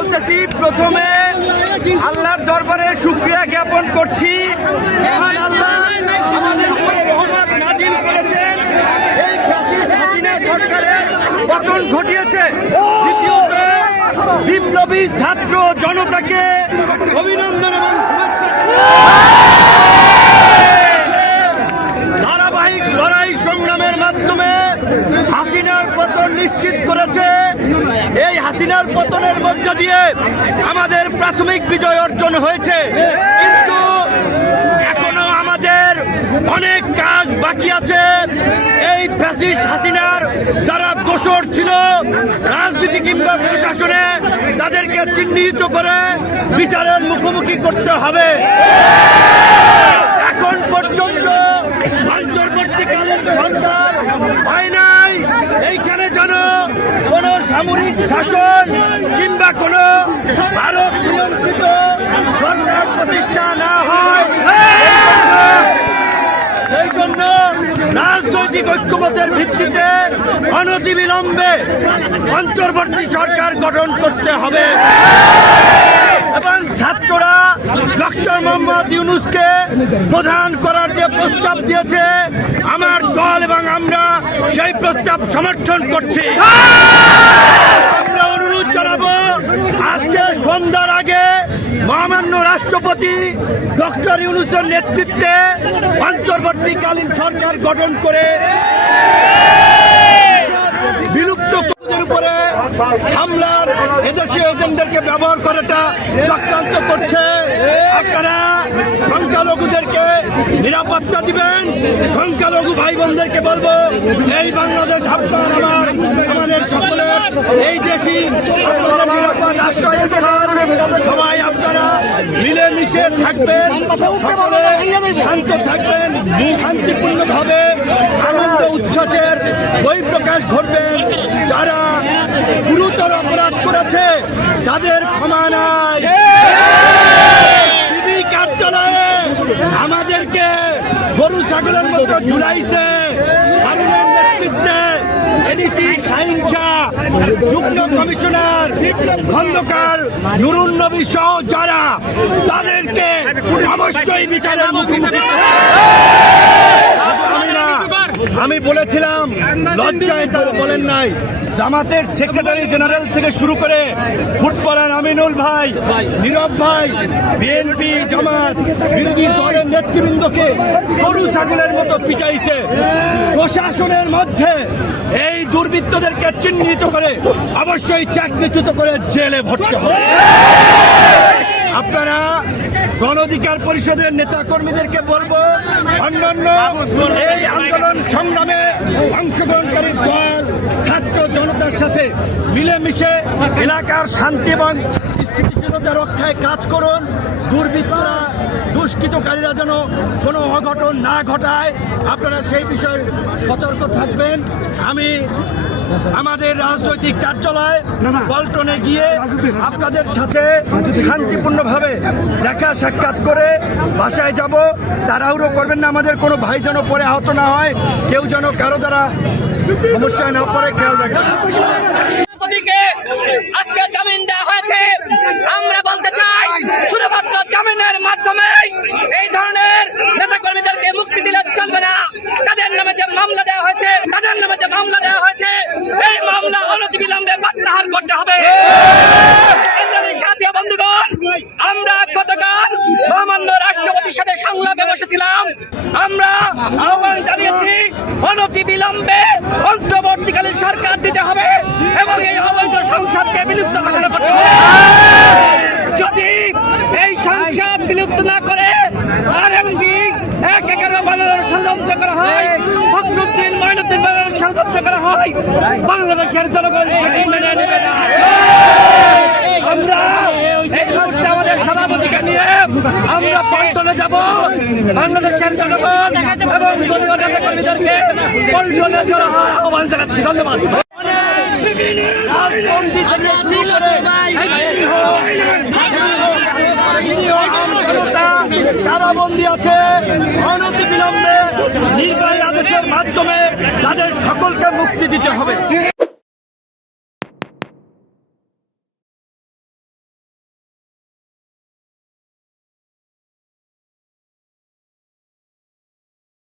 বলতেছি প্রথমে আল্লাহর দরবারে শুক্রিয়া জ্ঞাপন করছি। বিপ্লবী ছাত্র জনতাকে অভিনন্দন এবং শুভেচ্ছা। ধারাবাহিক লড়াই সংগ্রামের মাধ্যমে হাসিনার পতন নিশ্চিত করেছে। এই হাসিনার পতনের মধ্য দিয়ে আমাদের প্রাথমিক বিজয় অর্জন হয়েছে। কিন্তু এখনও আমাদের অনেক কাজ বাকি আছে। এই ফ্যাসিস্ট হাসিনার যারা দোষর ছিল, রাজনীতি কিংবা প্রশাসনে, তাদেরকে চিহ্নিত করে বিচারের মুখোমুখি করতে হবে। এখন পর্যন্ত সরকার হয় নাই। এইখানে যেন কোন সামরিক শাসন কিংবা কোন ভারত নিয়ন্ত্রিত সরকার প্রতিষ্ঠা না হয়। এই জন্য রাজনৈতিক ঐক্যমতের ভিত্তিতে অনতিবিলম্বে অন্তর্বর্তী সরকার গঠন করতে হবে। এবং ছাত্ররা ডক্টর মোহাম্মদ ইউনুসকে প্রধান করার যে প্রস্তাব দিয়েছে আমার দল এবং আমরা সেই প্রস্তাব সমর্থন করছি। আমরা অনুরোধ জানাব, আজকে সন্ধ্যার আগে মহামান্য রাষ্ট্রপতি ডক্টর ইউনুসের নেতৃত্বে অন্তর্বর্তীকালীন সরকার গঠন করে বিলুপ্ত উপরে হামলার এদেশীয় এজেন্টদেরকে ব্যবহার করাটা চক্রান্ত করছে। আপনারা সংখ্যালঘুদেরকে নিরাপত্তা দিবেন। সংখ্যালঘু ভাই বোনদেরকে বলব, এই বাংলাদেশ আপনার, আমার, আমাদের সকলের, এই আপনাদের নিরাপদ আশ্রয়স্থল সবাই আপনারা মিলেমিশে থাকবেন, সকলে শান্ত থাকবেন, শান্তিপূর্ণভাবে আনন্দ উচ্ছ্বাসের বই প্রকাশ ঘটবেন। যারা গুরুতর অপরাধ করেছে, তাদের ক্ষমা নাই টিভি কার্যালয়ে আমাদেরকে গরু ছাগলের মতো ঝুলাইছে, হারুনের নেতৃত্বে যুগ্ম কমিশনার খন্দকার নুরুন নবী সহ যারা তাদেরকে অবশ্যই বিচারের মুখোমুখি আমি বলেছিলাম, লজ্জায় তারা বলেন নাই, জামাতের সেক্রেটারি জেনারেল থেকে শুরু করে ফুটবলার আমিনুল ভাই, নীরব ভাই, বিএনপি জামাত, বিরোধী দলের নেতৃবৃন্দকে গরু ছাগলের মতো পিটাইছে। প্রশাসনের মধ্যে এই দুর্বৃত্তদেরকে চিহ্নিত করে অবশ্যই চাকরিচ্যুত করে জেলে ভর্তি হবে। আপনারা গণ অধিকার পরিষদের নেতা কর্মীদেরকে বলব, অন্যান্য এই আন্দোলন সংগ্রামে অংশগ্রহণকারী দল, ছাত্র জনতার সাথে মিলেমিশে এলাকার শান্তি এবং স্থিতিশীলতা রক্ষায় কাজ করুন। দুর্বৃত্তরা দুষ্কৃতকারীরা যেন কোনো অঘটন না ঘটায় আপনারা সেই বিষয়ে সতর্ক থাকবেন। আমি আমাদের রাজনৈতিক কার্যালয় পল্টনে গিয়ে আপনাদের সাথে শান্তিপূর্ণভাবে দেখা সাক্ষাৎ করে বাসায় যাব। তাড়াহুড়ো করবেন না আমাদের কোনো ভাই যেন পরে আহত না হয় কেউ যেন কারও দ্বারা সমস্যায় না পড়ে খেয়াল রাখবেন। রাষ্ট্রপতিকে আজকে জামিন দেওয়া হয়েছে। আমরা বলতে চাই, শুধুমাত্র জামিনের মাধ্যমে এই ধরনের নেতা কর্মীদেরকে মুক্তি দিলে চলবে না। তাদের নামে যে মামলা দেওয়া হয়েছে, তাদের নামে যে মামলা দেওয়া হয়েছে, সেই মামলা অনতিবিলম্বে প্রত্যাহার করতে হবে। সাথী বন্ধুগণ, আমরা গতকাল মহামান্য রাষ্ট্রপতির সাথে সংলাপে বসেছিলাম। আমরা আহ্বান জানিয়েছি অনতি বিলম্বে অন্তর্বর্তীকালীন সরকার দিতে হবে এবং এই অবৈধ সংসদকে বিলুপ্ত ঘোষণা করতে হবে। যদি এই সংসদ বিলুপ্ত না করে আর এমনকি এক একের বানানোর ষড়যন্ত্র করা হয়, ফখরুদ্দিন, ময়নুদ্দিন বানানোর ষড়যন্ত্র করা হয়, বাংলাদেশের জনগণ নেবে না আমরা এই মুহূর্তে আমাদের সভাপতিকে নিয়ে আমরা যাব বাংলাদেশের জনগণ এবং দলীয় নেতা কর্মীদেরকে পল্টনে জড়ো হওয়ার আহ্বান জানাচ্ছি। ধন্যবাদ। কারাবন্দী আছে। অনতি বিলম্বে নির্বাহী আদেশের মাধ্যমে তাদের সকলকে মুক্তি দিতে হবে।